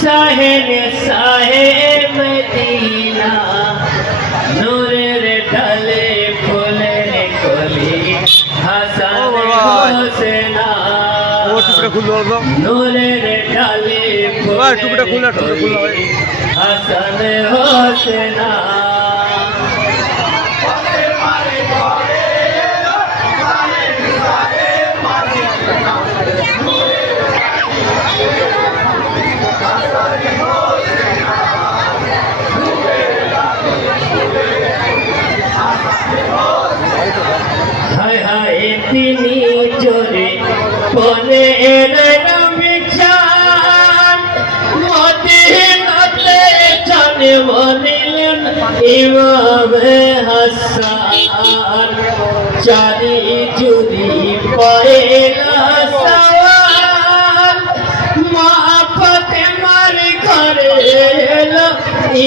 साहेब साहेब Medina नूरेर डाले फुलेर कली हसन होसेना नूरेर डाले फुलेर कली हसन होसेना তিনি জোরে বলে মদিনাতে জন্ম নিলেন ইমাম হাসান চারি জুরি পয়লা সওয়াল মা ফাতেমার ঘরে এলো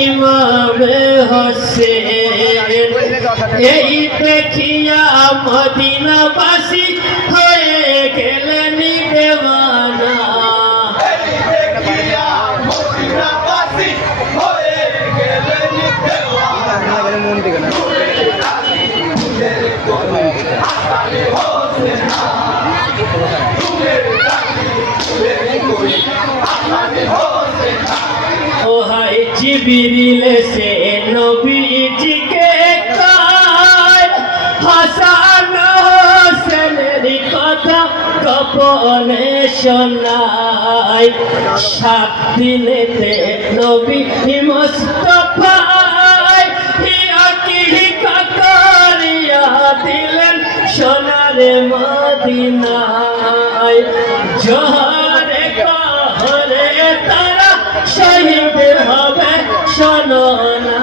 ইমাম হোসেন এই দেখিয়া মদিনাবাসী হয়ে গেলেন দেওয়ানা ও হায় জিবরিল সে নবীজিকে হাসান হোসেনের কথা গোপনে শোনায় 7 দিনেতে নবী মুস্তাফায় হিয়া করিয়া দিলেন সোনার মদিনায় জোহরে কাহরে তারা শহীদ হবে শোনো না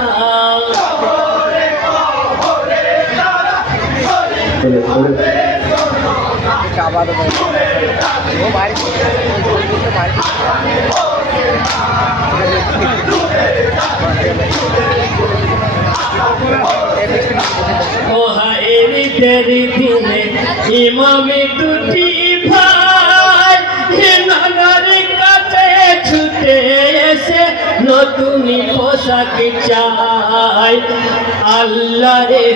দিনে ইমামে দুটি ভাই নানার কাছে ছুটে এসে নতুন পোশাক চাই আল্লাহ রে